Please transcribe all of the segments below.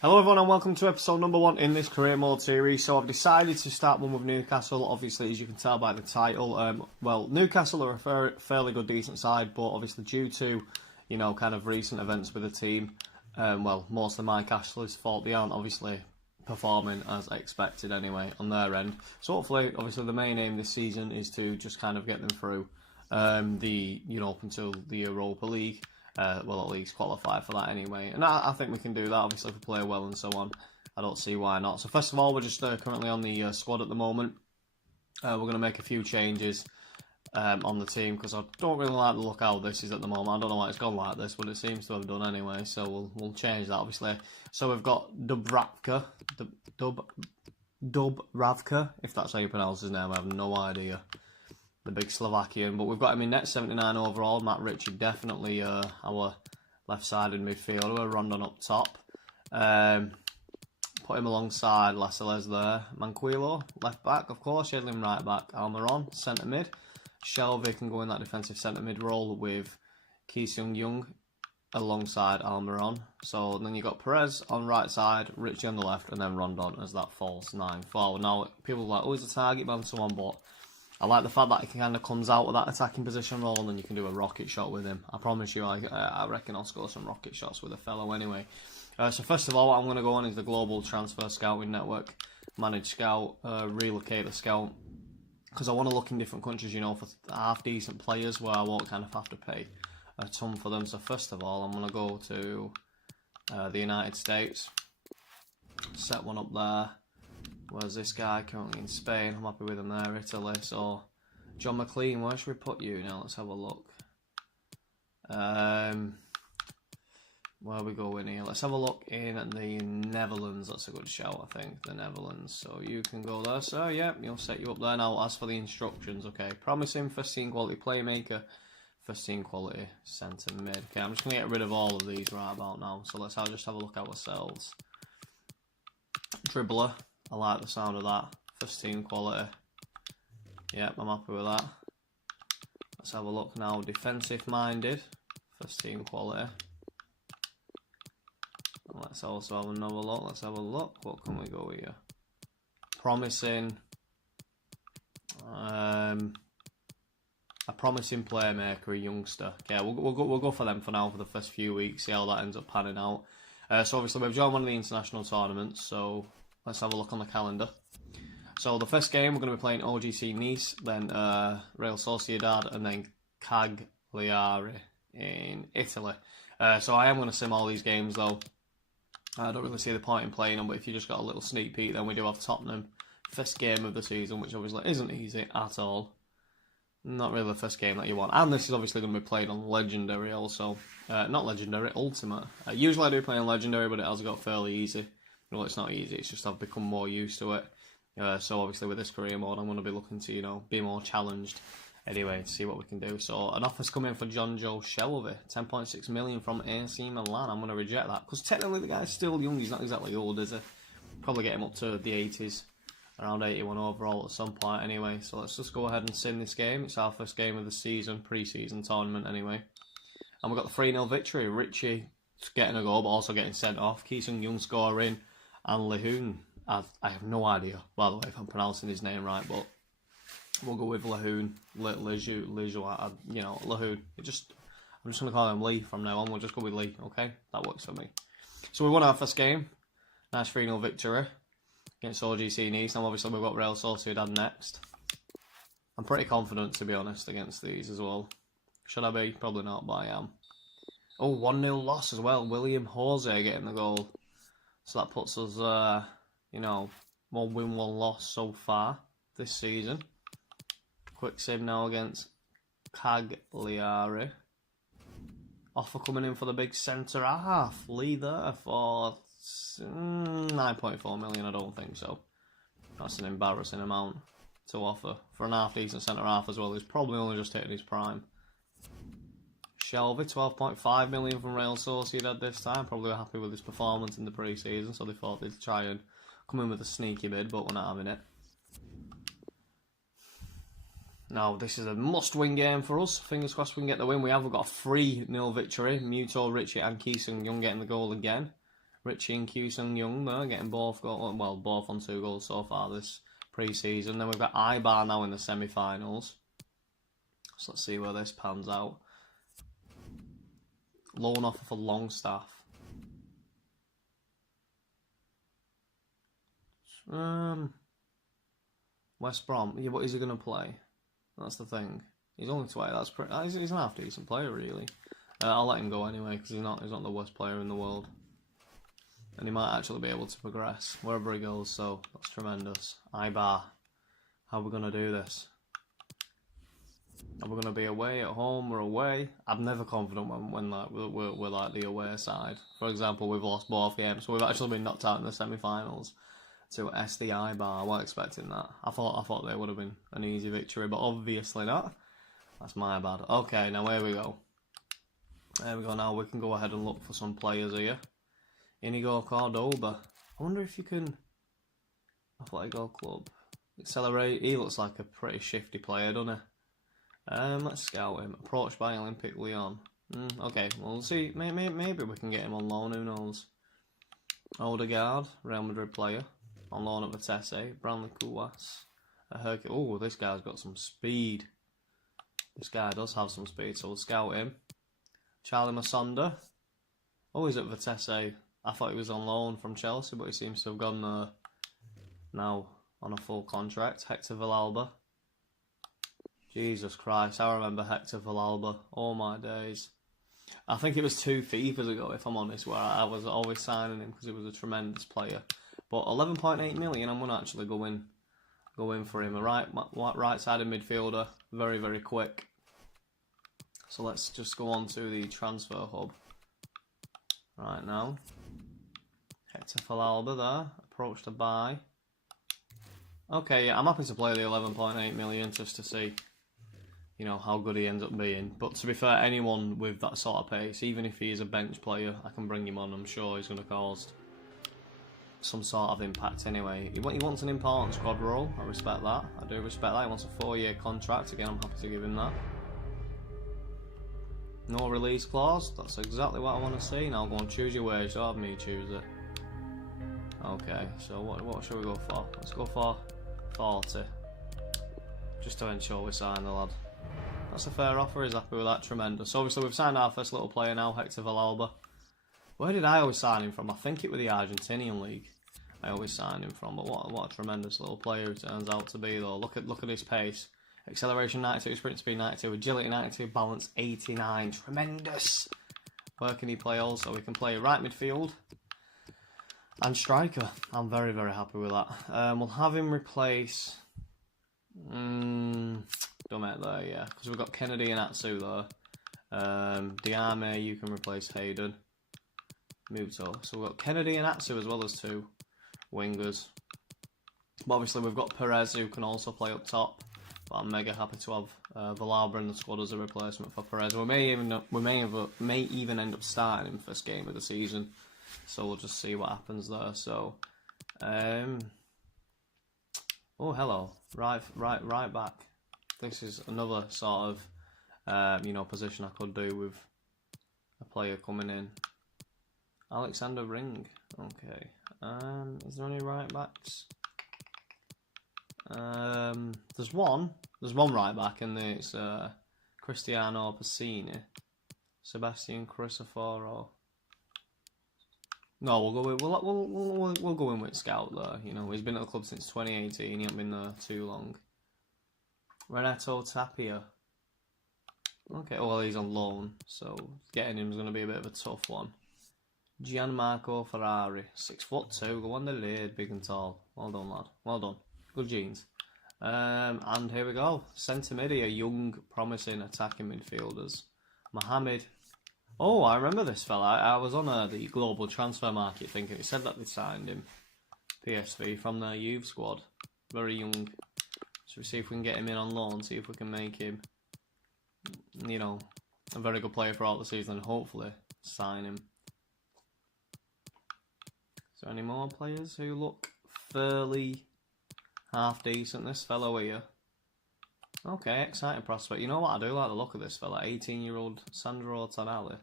Hello everyone and welcome to episode number 1 in this career mode series. So I've decided to start one with Newcastle, obviously as you can tell by the title. Newcastle are a fairly good decent side, but obviously due to, kind of recent events with the team, most of Mike Ashley's fault, they aren't obviously performing as expected anyway on their end. So hopefully, obviously the main aim this season is to just kind of get them through up until the Europa League. At least qualify for that anyway. And I think we can do that, obviously, if we play well and so on. I don't see why not. So first of all, we're just currently on the squad at the moment. We're going to make a few changes on the team, because I don't really like the look how this is at the moment. I don't know why it's gone like this, but it seems to have done anyway. So we'll change that, obviously. So we've got Dubravka, if that's how you pronounce his name. I have no idea. The big Slovakian, but we've got him in net, 79 overall. Matt Ritchie, definitely our left-sided midfielder. Rondon up top. Put him alongside Lascelles there. Manquillo, left back, of course. Shedlin, right back. Almiron, centre mid. Shelby can go in that defensive centre mid role with Ki Seung-young alongside Almiron. So then you've got Perez on right side, Ritchie on the left, and then Rondon as that false 9 forward. Now, people are like, oh, he's a target man, so on, but I like the fact that he kind of comes out with that attacking position role, and then you can do a rocket shot with him. I promise you, I reckon I'll score some rocket shots with a fellow anyway. So first of all, what I'm going to go on is the Global Transfer Scouting Network. Manage Scout, relocate the Scout. Because I want to look in different countries, for half-decent players where I won't kind of have to pay a ton for them. So first of all, I'm going to go to the United States. Set one up there. Where's this guy currently in Spain? I'm happy with him there. Italy. So, John McLean, where should we put you now? Let's have a look. Where we go in here? Let's have a look in the Netherlands. That's a good shout, I think. The Netherlands. So, you can go there. So, yeah, you'll set you up there. Now, as for the instructions, okay. Promising first team quality playmaker. First team quality centre mid. Okay, I'm just going to get rid of all of these right about now. So, let's just have a look at ourselves. Dribbler. I like the sound of that. First team quality. Yep, I'm happy with that. Let's have a look now. Defensive minded. First team quality. And let's also have another look. Let's have a look. What can we go here? Promising. A promising playmaker, a youngster. Okay, we'll go for them for now for the first few weeks. See how that ends up panning out. So obviously we've joined one of the international tournaments. So let's have a look on the calendar. So the first game we're going to be playing OGC Nice, then Real Sociedad, and then Cagliari in Italy. So I am going to sim all these games though. I don't really see the point in playing them, but if you just got a little sneak peek, then we do have Tottenham, first game of the season, which obviously isn't easy at all. Not really the first game that you want. And this is obviously going to be played on Legendary also. Not Legendary, Ultimate. Usually I do play on Legendary, but it has got fairly easy. Well, it's not easy, it's just I've become more used to it. So obviously with this career mode, I'm going to be looking to, be more challenged anyway, to see what we can do. So an offer's come in for John Joe Shelby, 10.6 million from AC Milan. I'm going to reject that, because technically the guy's still young, he's not exactly old, is he? Probably get him up to the 80s, around 81 overall at some point anyway. So let's just go ahead and sim this game. It's our first game of the season, pre-season tournament anyway. And we've got the 3-0 victory. Ritchie getting a goal, but also getting sent off. Ki Seung-young scoring. And Lehoon, I have no idea, by the way, if I'm pronouncing his name right, but we'll go with Lehoon, Lehoon. I'm just going to call him Lee from now on. We'll just go with Lee, okay? That works for me. So we won our first game. Nice 3-0 victory against OGC Nice. Now obviously we've got Real Sociedad next. I'm pretty confident, to be honest, against these as well. Should I be? Probably not, but I am. Oh, 1-0 loss as well. William Jose getting the goal. So that puts us, 1 win, 1 loss so far this season. Quick save now against Cagliari. Offer coming in for the big centre half. Lee there for 9.4 million, I don't think so. That's an embarrassing amount to offer for an half-decent centre half as well. He's probably only just hitting his prime. Shelby, 12.5 million from Real Sociedad this time. Probably happy with his performance in the pre-season, so they thought they'd try and come in with a sneaky bid, but we're not having it. Now, this is a must-win game for us. Fingers crossed we can get the win. We've got a 3-0 victory. Muto, Ritchie and Ki Seung-young getting the goal again. Richie and Q-Sung Young there, getting both on 2 goals so far this pre-season. Then we've got Ibar now in the semi-finals. So let's see where this pans out. Loan offer for Longstaff. West Brom. Yeah, what is he going to play? That's the thing. He's only 20. He's an half-decent player, really. I'll let him go anyway, because he's not the worst player in the world. And he might actually be able to progress wherever he goes, so that's tremendous. Ibar. How are we going to do this? Are we going to be away, at home, or away? I'm never confident when like, we're like the away side. For example, we've lost both games, so we've actually been knocked out in the semi-finals to SD Ibar. I wasn't expecting that. I thought they would have been an easy victory, but obviously not. That's my bad. Okay, now here we go. There we go. Now we can go ahead and look for some players here. Inigo Cordoba. I wonder if you can. Atletico Club. Accelerate. He looks like a pretty shifty player, doesn't he? Let's scout him. Approached by Olympic Lyon. Okay, well, we'll see. Maybe we can get him on loan. Who knows? Odegaard, Real Madrid player, on loan at Vitesse. Branley Kouas. Oh, this guy's got some speed. This guy does have some speed, so we'll scout him. Charlie Masonda. Oh, he's at Vitesse. I thought he was on loan from Chelsea, but he seems to have gone there now on a full contract. Hector Villalba. Jesus Christ, I remember Hector Villalba. Oh my days. I think it was 2 FIFAs ago, if I'm honest, where I was always signing him because he was a tremendous player. But 11.8 million, I'm going to actually go in for him. A right-sided midfielder, very, very quick. So let's just go on to the transfer hub right now. Hector Villalba there, approach to buy. Okay, yeah, I'm happy to play the 11.8 million just to see, you know, how good he ends up being. But to be fair, anyone with that sort of pace, even if he is a bench player, I can bring him on. I'm sure he's going to cause some sort of impact anyway. He wants an important squad role. I respect that. I do respect that. He wants a 4-year contract. Again, I'm happy to give him that. No release clause. That's exactly what I want to see. Now go on, choose your wage. Don't have me choose it. Okay, so what should we go for? Let's go for 40. Just to ensure we sign the lad. That's a fair offer. He's happy with that. Tremendous. Obviously, we've signed our first little player now, Hector Villalba. Where did I always sign him from? I think it was the Argentinian league. I always signed him from. But what a tremendous little player he turns out to be, though. Look at his pace. Acceleration 92, sprint speed 92, agility 92, balance 89. Tremendous. Where can he play also? We can play right midfield and striker. I'm very, very happy with that. We'll have him replace Dumet there, yeah, because we've got Kennedy and Atsu there. Diame, you can replace Hayden. Muto. So we've got Kennedy and Atsu as well as 2 wingers. But obviously we've got Perez who can also play up top. But I'm mega happy to have Villalba in the squad as a replacement for Perez. We may even end up starting him first game of the season. So we'll just see what happens there. So, oh hello, right back. This is another sort of position I could do with a player coming in. Alexander Ring. Okay. Is there any right backs? There's one right back, and it's Cristiano Passini, Sebastian Crisoforo. No, we'll go in with Scout there. You know, he's been at the club since 2018. He hasn't been there too long. Renato Tapia. Okay, well he's on loan, so getting him is going to be a bit of a tough one. Gianmarco Ferrari, 6'2", go on the lid, big and tall. Well done, lad. Well done. Good genes. And here we go. Centre mid here, young, promising attacking midfielders. Mohamed. Oh, I remember this fella. I was on the global transfer market thinking it said that they signed him. PSV from their youth squad. Very young. So we see if we can get him in on loan, see if we can make him, you know, a very good player throughout the season and hopefully sign him. Is there any more players who look fairly half decent? This fellow here. Okay, exciting prospect. You know what? I do like the look of this fella. 18-year-old Sandro Tonali.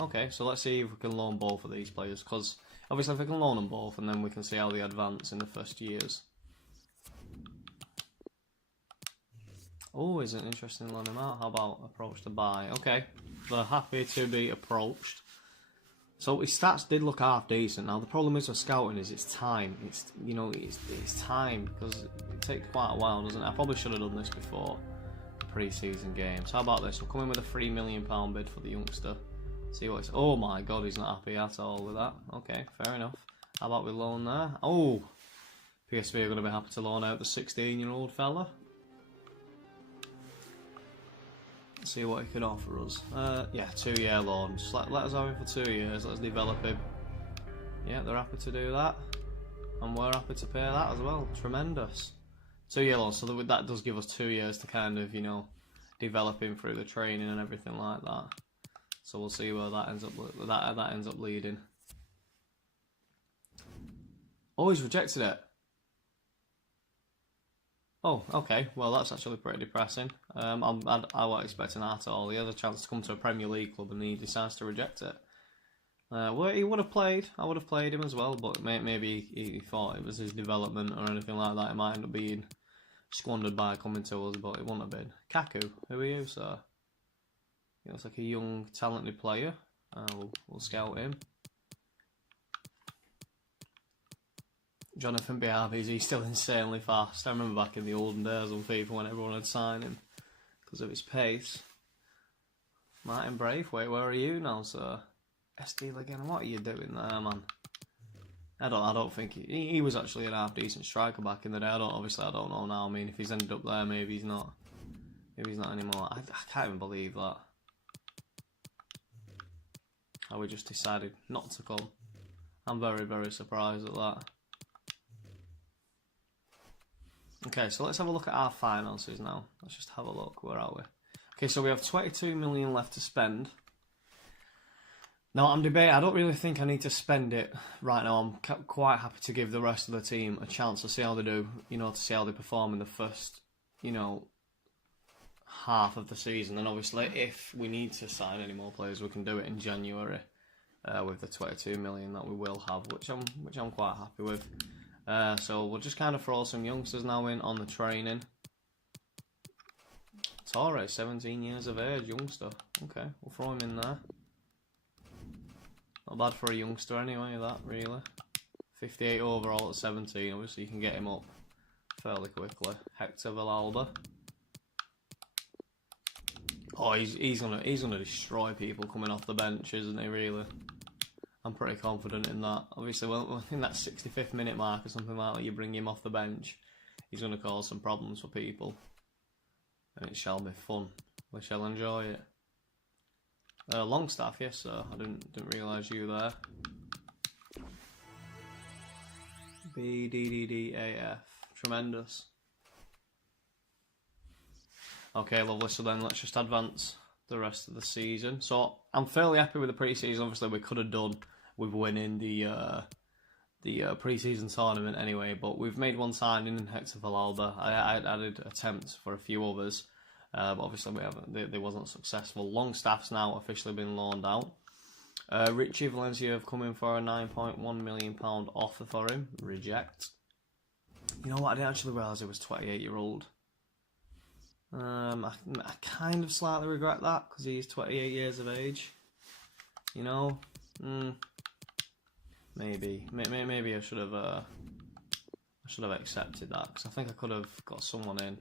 Okay, so let's see if we can loan both of these players, because obviously if we can loan them both, and then we can see how they advance in the first years. Oh, is it interesting to loan them out? How about approach to buy? Okay, they're happy to be approached. So his stats did look half decent. Now the problem is with scouting is it's time. It's time, because it takes quite a while, doesn't it? I probably should have done this before the pre-season games. How about this? We'll come in with a £3 million bid for the youngster. See what it's. Oh my god, he's not happy at all with that. Okay, fair enough. How about we loan there? Oh, PSV are going to be happy to loan out the 16-year-old fella. See what he can offer us. Yeah, 2-year loan. Just let us have him for 2 years. Let's develop him. Yeah, they're happy to do that, and we're happy to pay that as well. Tremendous. 2-year loan. So that does give us 2 years to kind of, you know, develop him through the training and everything like that. So we'll see where that ends up. That ends up leading. Oh, he's rejected it. Oh, okay. Well, that's actually pretty depressing. I wasn't expecting that at all. He has a chance to come to a Premier League club and he decides to reject it. Well, he would have played. I would have played him as well, but maybe he thought it was his development or anything like that. It might end up being squandered by coming to us, but it wouldn't have been. Kaku, who are you, sir? He looks like a young, talented player. We'll scout him. Jonathan Biabi, he's still insanely fast. I remember back in the olden days on FIFA when everyone had signed him because of his pace. Martin Braithwaite, where are you now, sir? SD again, what are you doing there, man? I don't think he was actually an half decent striker back in the day. I don't know now. I mean, if he's ended up there, maybe he's not. Maybe he's not anymore. I can't even believe that. How we just decided not to come. I'm very, very surprised at that. Okay, so let's have a look at our finances now. Let's just have a look. Where are we? Okay, so we have 22 million left to spend. Now, I'm debating. I don't really think I need to spend it right now. I'm quite happy to give the rest of the team a chance to see how they do, you know, to see how they perform in the first, you know, half of the season. And obviously, if we need to sign any more players, we can do it in January with the 22 million that we will have, which I'm quite happy with. So we'll just kind of throw some youngsters now in on the training. Torre, 17 years of age, youngster. Okay, we'll throw him in there. Not bad for a youngster anyway, that, really. 58 overall at 17, obviously you can get him up fairly quickly. Hector Villalba. Oh, he's gonna destroy people coming off the bench, isn't he, really? I'm pretty confident in that. Obviously, well, in that 65th minute mark or something like that, you bring him off the bench, he's going to cause some problems for people. And it shall be fun. We shall enjoy it. Longstaff, yes sir. I didn't realise you there. BDDDAF. Tremendous. Okay, lovely. So then let's just advance the rest of the season. So I'm fairly happy with the pre-season. Obviously, we could have done with winning the pre-season tournament anyway, but we've made one signing in Hector Villalba. I did attempts for a few others, but obviously we haven't. They wasn't successful. Longstaff's now officially been loaned out. Richie Valencia have come in for a £9.1 million offer for him. Reject. You know what? I didn't actually realise he was 28-year-old. I kind of slightly regret that because he's 28 years of age. You know, maybe I should have accepted that because I think I could have got someone in.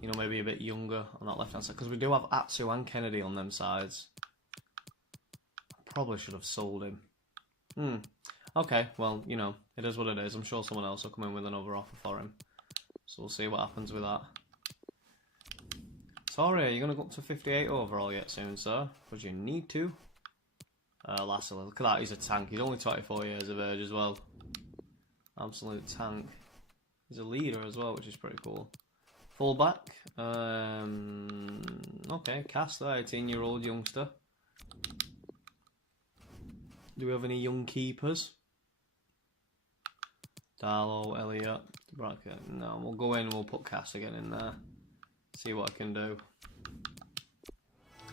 You know, maybe a bit younger on that left hand side because we do have Atsu and Kennedy on them sides. I probably should have sold him. Okay, well, you know, it is what it is. I'm sure someone else will come in with another offer for him. So we'll see what happens with that. Sorry, are you going to go up to 58 overall yet soon, sir? Because you need to. Lastly, look at that, he's a tank. He's only 24 years of age as well. Absolute tank. He's a leader as well, which is pretty cool. Fullback. Okay, Castro, 18-year-old youngster. Do we have any young keepers? Darlow, Elliott, Bracket. No, we'll go in and we'll put Cass again in there. See what I can do.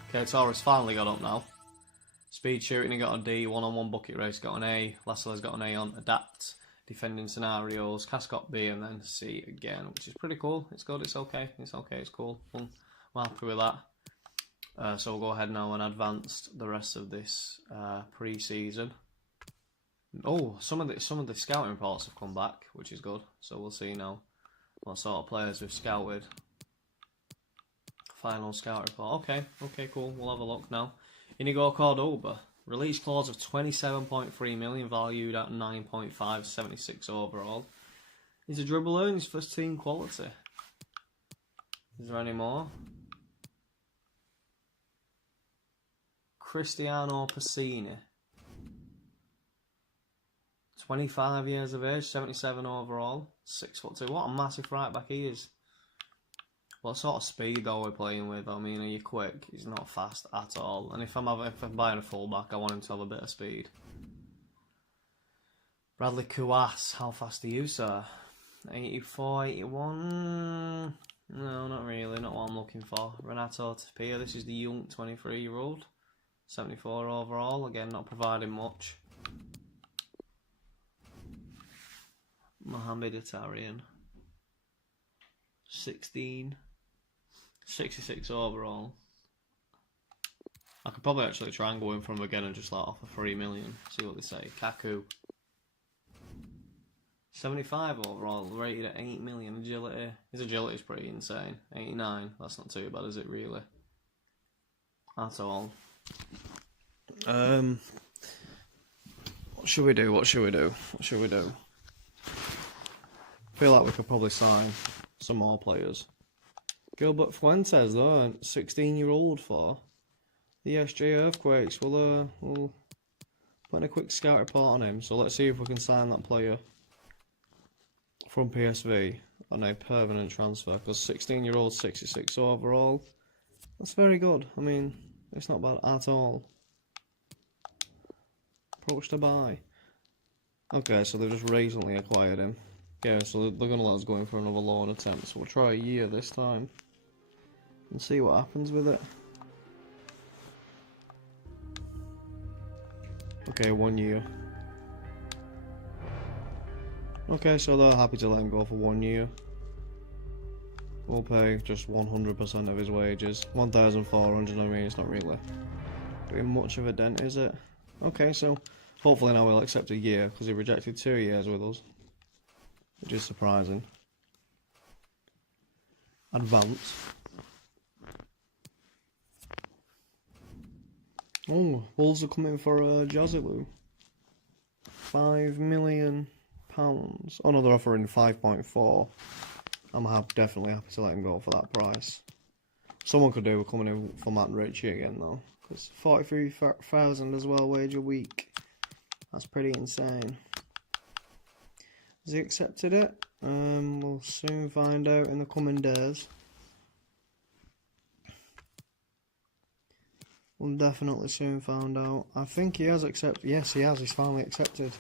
Okay, Torres finally got up now. Speed shooting, he got a D. One-on-one bucket race, got an A. Lasseter's got an A on adapt, defending scenarios. Cass got B and then C again, which is pretty cool. It's good, it's okay, it's cool. I'm happy with that. So we'll go ahead now and advance the rest of this pre-season. Oh, some of the scouting reports have come back, which is good. So we'll see now what sort of players we've scouted. Final scout report. Okay, cool. We'll have a look now. Inigo Cordoba. Release clause of 27.3 million, valued at 9.5, 76 overall. He's a dribbler and he's first team quality. Is there any more? Cristiano Passini. 25 years of age, 77 overall, 6'2". What a massive right back he is. What sort of speed though we're playing with? I mean, are you quick? He's not fast at all. And if I'm buying a fullback, I want him to have a bit of speed. Bradley Kouas, how fast are you, sir? 84, 81. No, not really. Not what I'm looking for. Renato Tapia. This is the young 23-year-old. 74 overall. Again, not providing much. Mohamed Atarian. 16. 66 overall. I could probably actually try and go in from him again and just like offer 3 million. See what they say. Kaku. 75 overall, rated at 8 million. Agility. His agility is pretty insane. 89. That's not too bad, is it really? At all. What should we do? I feel like we could probably sign some more players. Gilbert Fuentes, though, 16-year-old for the SJ Earthquakes. We'll put in a quick scout report on him. So let's see if we can sign that player from PSV on a permanent transfer. Because 16-year-old, 66 overall. That's very good. I mean, it's not bad at all. Approach to buy. Okay, so they've just recently acquired him. Yeah, so they're going to let us go in for another loan attempt. So we'll try a year this time. And see what happens with it. Okay, 1 year. Okay, so they're happy to let him go for 1 year. We'll pay just 100% of his wages. 1,400, I mean, it's not really doing much of a dent, is it? Okay, so hopefully now we'll accept a year, because he rejected 2 years with us. Which is surprising. Advance. Oh, Wolves are coming for Jazilou. £5 million. Oh no, they're offering 5.4. I'm definitely happy to let him go for that price. Someone could do with coming in for Matt Ritchie again though. Because 43,000 as well, wage a week. That's pretty insane. Has he accepted it? We'll soon find out in the coming days. We'll definitely soon find out. I think he has accepted. Yes, he has. He's finally accepted.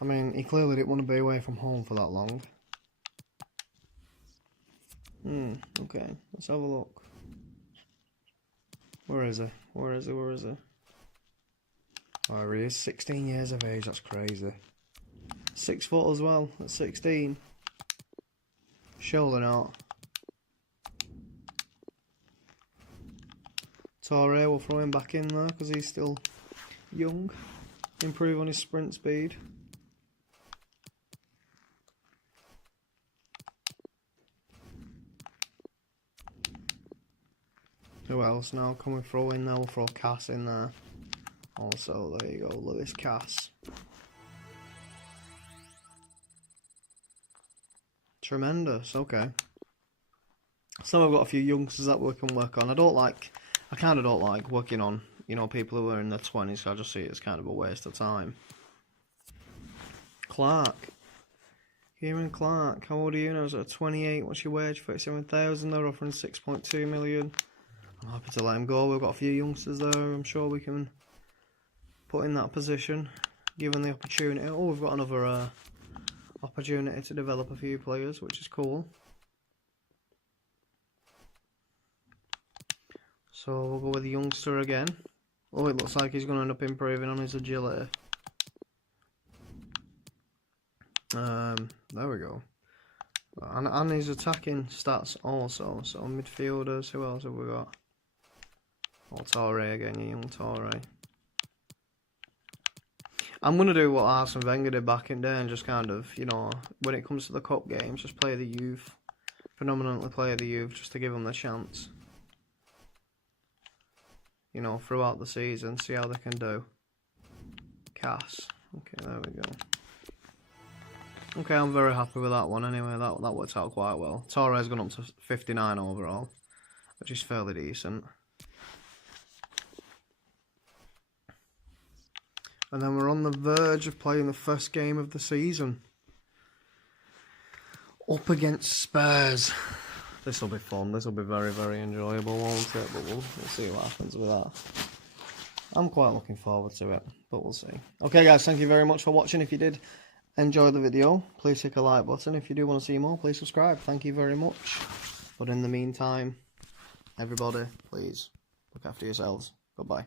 I mean, he clearly didn't want to be away from home for that long. Okay. Let's have a look. Where is he? Where is he? Oh, he is 16 years of age. That's crazy. 6 foot as well, at 16. Shoulder knot. Torre will throw him back in there because he's still young. Improve on his sprint speed. Who else now can we throw in there? We'll throw Cass in there. Also, there you go, Lewis Cass. Tremendous, okay. So I've got a few youngsters that we can work on. I kind of don't like working on, people who are in their 20s, so I just see it as kind of a waste of time. Clark. Kieran Clark, how old are you now? Is it 28? What's your wage? 37,000. They're offering 6.2 million. I'm happy to let him go. We've got a few youngsters there. I'm sure we can put in that position, given the opportunity. Oh, we've got another opportunity to develop a few players, which is cool. So we'll go with the youngster again. Oh, it looks like he's going to end up improving on his agility. There we go. And his attacking stats also. So midfielders, who else have we got? Oh, Torre again, young Torre. I'm going to do what Arsene Wenger did back in day and just kind of, you know, when it comes to the cup games, just play the youth. Predominantly play the youth just to give them the chance. You know, throughout the season, see how they can do. Cass. Okay, there we go. Okay, I'm very happy with that one anyway. That worked out quite well. Torre's gone up to 59 overall, which is fairly decent. And then we're on the verge of playing the first game of the season. Up against Spurs. This will be fun. This will be very, very enjoyable, won't it? But we'll see what happens with that. I'm quite looking forward to it, but we'll see. Okay, guys, thank you very much for watching. If you did enjoy the video, please click a like button. If you do want to see more, please subscribe. Thank you very much. But in the meantime, everybody, please look after yourselves. Goodbye.